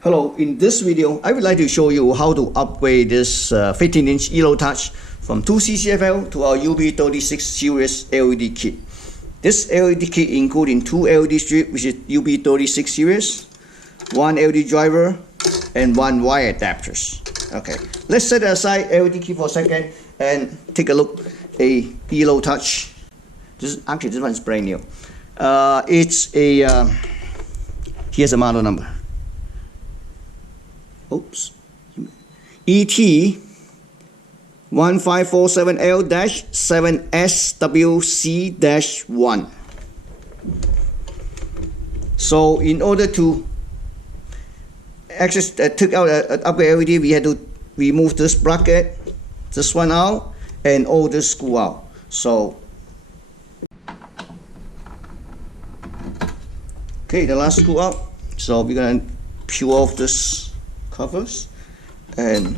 Hello, in this video, I would like to show you how to upgrade this 15-inch ELO touch from 2CCFL to our UB36 series LED kit. This LED kit including 2 LED strips, which is UB36 series, 1 LED driver, and 1 wire adapters. Okay, let's set aside LED kit for a second and take a look at ELO touch. This one is brand new. It's a here's the model number. Oops. ET1547L-7SWC-1. So in order to take out an upgrade LED, we had to remove this bracket, this one out, and all this screw out. So okay, the last screw out. So we're gonna peel off this covers and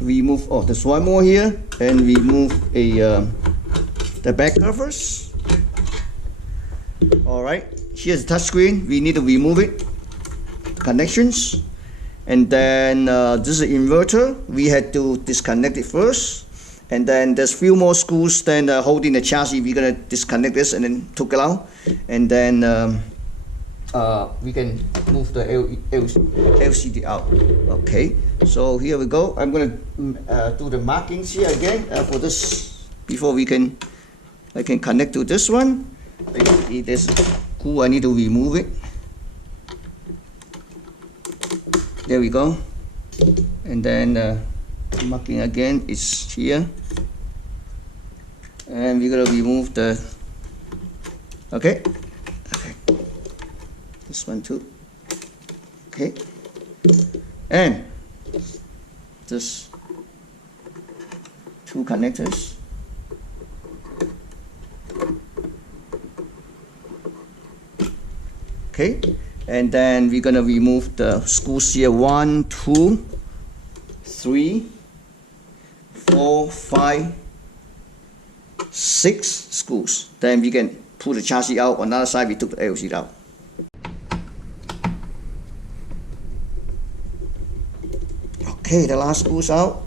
remove. Oh, there's one more here, and remove the back covers. All right, here's the touch screen. We need to remove it, connections, and then this is the inverter. We had to disconnect it first, and then there's few more screws then holding the chassis. We're gonna disconnect this and then took it out, and then we can move the LCD out. Okay, so here we go. I'm gonna do the markings here again for this before I can connect to this one. Basically, there's glue. I need to remove it. There we go. And then marking again is here, and we're gonna remove the. Okay. This one too. Okay. And this 2 connectors. Okay. And then we're gonna remove the screws here. 1, 2, 3, 4, 5, 6 screws. Then we can pull the chassis out. On the other side, we took the LCD out. Okay, the last screws out.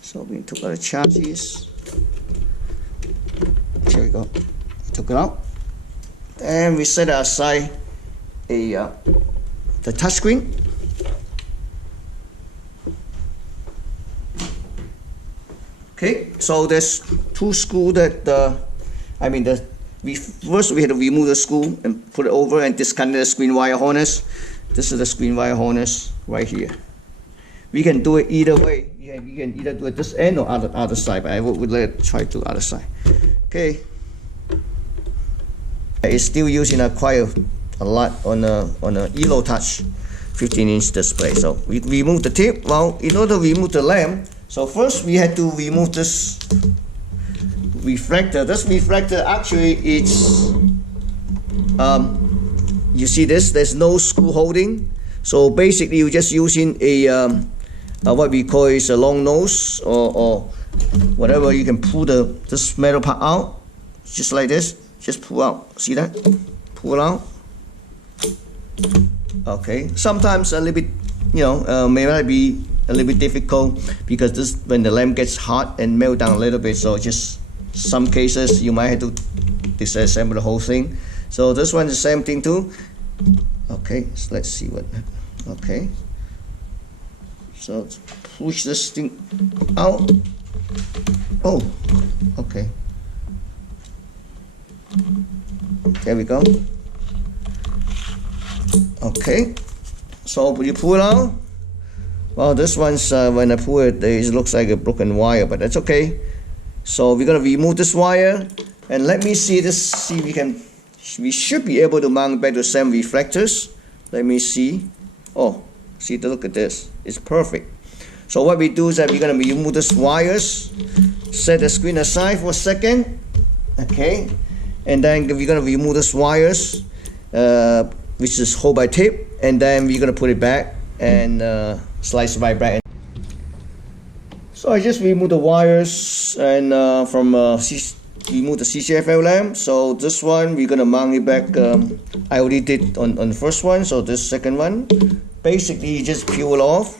So we took out the chassis. Here we go. Took it out, and we set aside the touch screen. Okay, so there's 2 screws that first we had to remove the screw and put it over and disconnect the screen wire harness. This is the screen wire harness right here. We can do it either way. Yeah, we can either do it this end or other side, but I would try to other side. Okay. It's still using quite a lot on a ELO touch 15-inch display. So we remove the tip. Well, in order to remove the lamp, so first we had to remove this reflector. This reflector actually it's you see this, there's no screw holding. So basically you're just using what we call is a long nose or whatever. You can pull this metal part out just like this. Just pull out. See that? Pull out. Okay. Sometimes a little bit, may not be a little bit difficult because when the lamp gets hot and melt down a little bit. So just some cases you might have to disassemble the whole thing. So this one is the same thing too. Okay, so let's see what. Okay, so push this thing out. Oh, okay. There we go. Okay, so when you pull it out, well, this one's when I pull it, it looks like a broken wire, but that's okay. So we're gonna remove this wire, and let me see this. See if we can. We should be able to mount back the same reflectors. Let me see. Oh, see, look at this. It's perfect. So what we do is that we're going to remove these wires, set the screen aside for a second. Okay. And then we're going to remove these wires, which is hold by tape. And then we're going to put it back and slice it right back. So I just removed the wires and from remove the CCFL lamp. So this one we're gonna mount it back. I already did on the first one, so this second one, basically you just peel off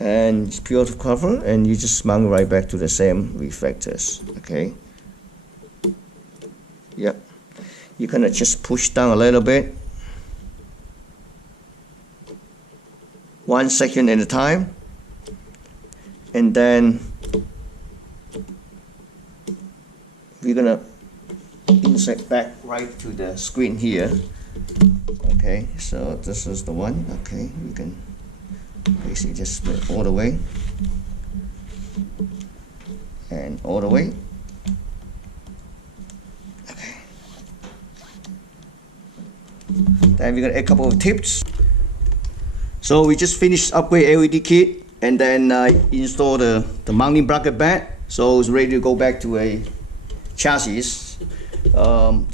and peel the cover, and you just mount right back to the same reflectors. Okay. Yep. You're gonna just push down a little bit, 1 second at a time, and then we're gonna insert back right to the screen here. Okay, so this is the one. Okay, you can basically just put it all the way and all the way. Okay, then we're gonna add a couple of tips. So we just finished upgrade LED kit, and then install the mounting bracket back, so it's ready to go back to a chassis. This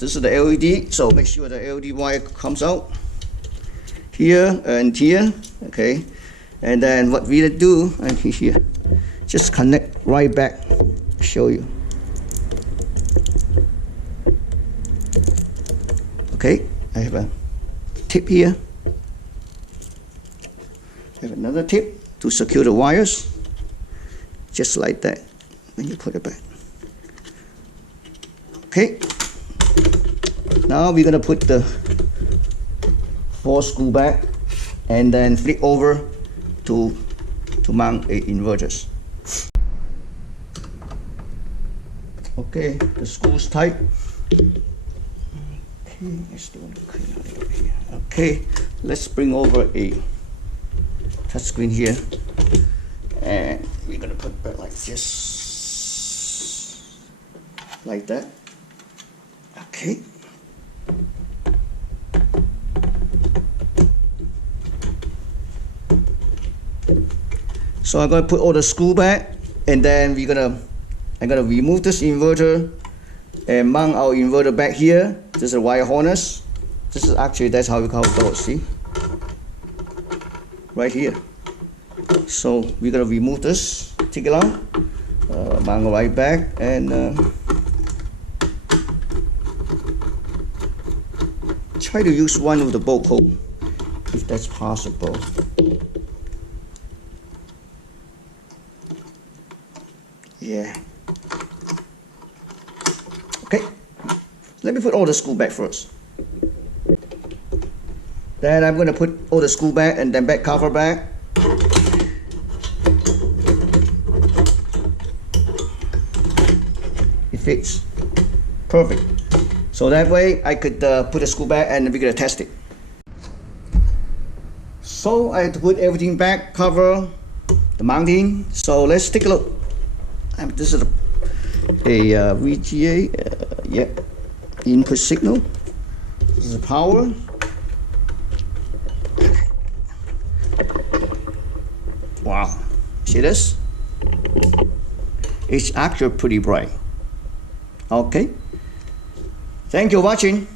is the LED, so make sure the LED wire comes out here and here. Okay, and then what we do here, just connect right back. Show you. Okay, I have a tip here. I have another tip to secure the wires, just like that, and you put it back. Okay, now we're gonna put the 4 screw back and then flip over to mount a inverters. Okay, the screws tight. Okay, I still want to clean out over here. Okay, let's bring over a touchscreen here, and we're gonna put it back like this, like that. Okay. So I'm gonna put all the screw back, and then I'm gonna remove this inverter and mount our inverter back here. This is a wire harness. This is actually, that's how it goes. See, right here. So we're gonna remove this, take it out, mount right back, and try to use one of the bolt hole if that's possible. Yeah. Okay. Let me put all the screw back first. Then I'm going to put all the screw back and then back cover back. It fits. Perfect. So that way I could put the screw back and we're going to test it. So I had to put everything back, cover the mounting. So let's take a look. This is a VGA, yeah, input signal. This is the power. Wow, see this? It's actually pretty bright. Okay, thank you for watching.